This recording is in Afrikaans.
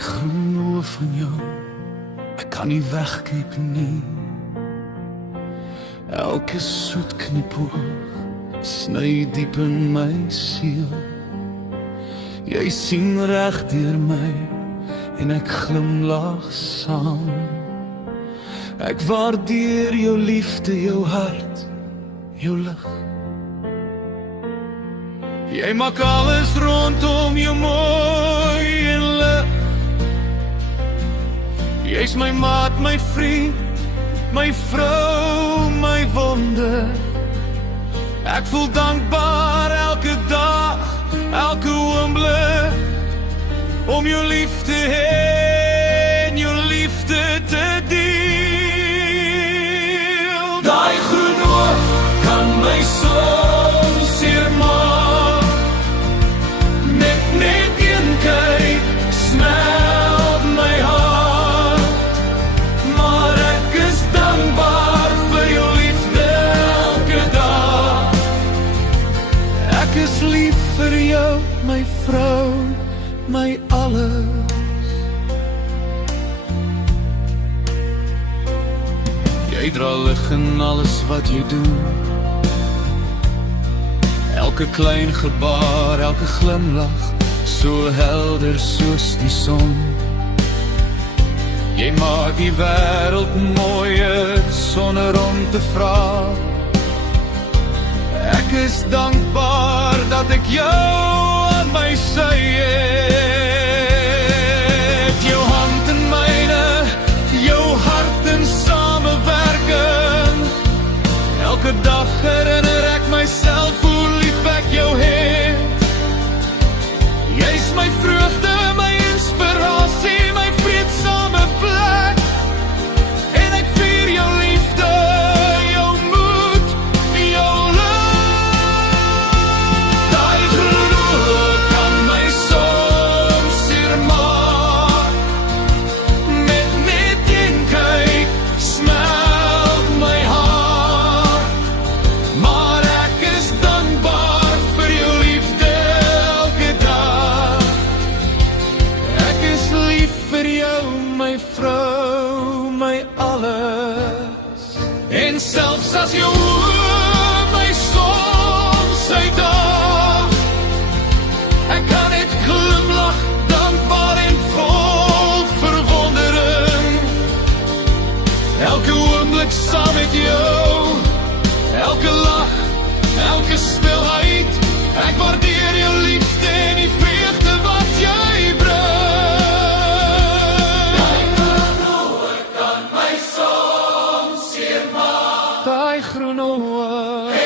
groen oë van jou, ek kan nie wegkyk nie. Elke soet knipoog sny diep in my siel. Jy sien reg deur my en ek glimlag saam. Ek waardeer jou liefde, jou hart, jou lig. Jy maak alles rondom jou mooi en lig. Jy's my maat, my vriend, my vrou, my wonder. Ek voel dankbaar elke dag, elke oomblik, om jou liefde en jou liefde te deel. Daai groen oog kan my soms seermaak. Net een kyk smelt my hart. Maar ek is dankbaar vir jou liefde elke dag. Ek is lief vir jou, my vrou, my alles. Jy dra lig in alles wat jy doen. Elke klein gebaar, elke glimlach, so helder soos die son. Jy maak die wêreld mooier sonder om te vra. Ek is dankbaar dat ek jou aan my sy het. Jou hand in myne, jou hart in samewerking. Elke dag herinner ek myself hoe lief ek jou het. Jy's my vreugde, my inspirasie, my vreedsame plek. En ek vier jou liefde, jou moed, jou lig. Daai groen oë kan my soms seermaak. Met net een kyk smelt my hart. Maar ek is dankbaar vir jou liefde elke dag. Ek is lief vir jou, my vrou, my alles. En selfs as jou oë my soms uitdaag, ek kan net glimlag, dankbaar en vol verwondering. Elke oomblik saam met jou, elke lach, elke stilheid. Ek waardeer jou liefde en die vreugde wat jy bring. Daai groen oë kan my soms seermaak. Daai groen oë